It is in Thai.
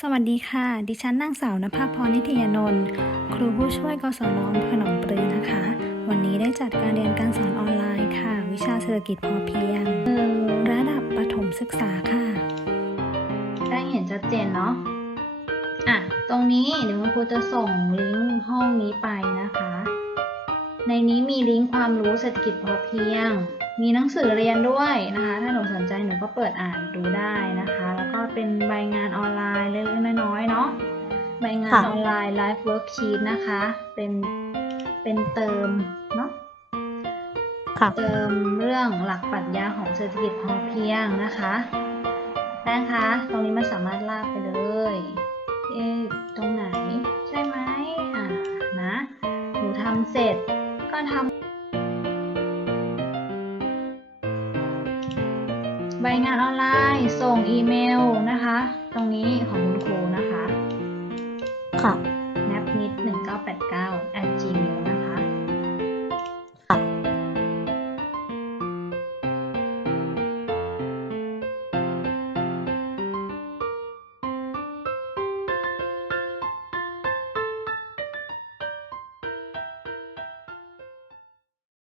สวัสดีค่ะ ดิฉันนางสาวนภาพรนิตยนนท์ครูผู้ช่วยกศนอำเภอหนองปลือนะคะ วันนี้ได้จัดการเรียนการสอนออนไลน์ค่ะ วิชาเศรษฐกิจพอเพียง ระดับประถมศึกษาค่ะ ได้เห็นชัดเจนเนาะอะ ตรงนี้เดี๋ยวคุณครูจะส่งลิงก์ห้องนี้ไปนะคะ ในนี้มีลิงก์ความรู้เศรษฐกิจพอเพียง มีหนังสือเรียนด้วยนะคะ ถ้าหนูสนใจหนูก็เปิดอ่านดูได้นะคะ เป็นใบงานออนไลน์เล็กๆน้อยๆเนาะใบงานค่ะออนไลน์ Live Worksheet นะคะ เป็นเป็นเติมเนาะค่ะเติมเรื่องหลักปรัชญาของเศรษฐกิจพอเพียงนะคะแป้งคะ ตรงนี้มันสามารถลากไปเลย เอ๊ะตรงไหน ใช่ไหมอ่านะ หนูทำเสร็จก็ทำ ใบงานออนไลน์ ส่งอีเมลนะคะ ตรงนี้ของคุณครูนะคะ ค่ะ napnit 1989 at gmail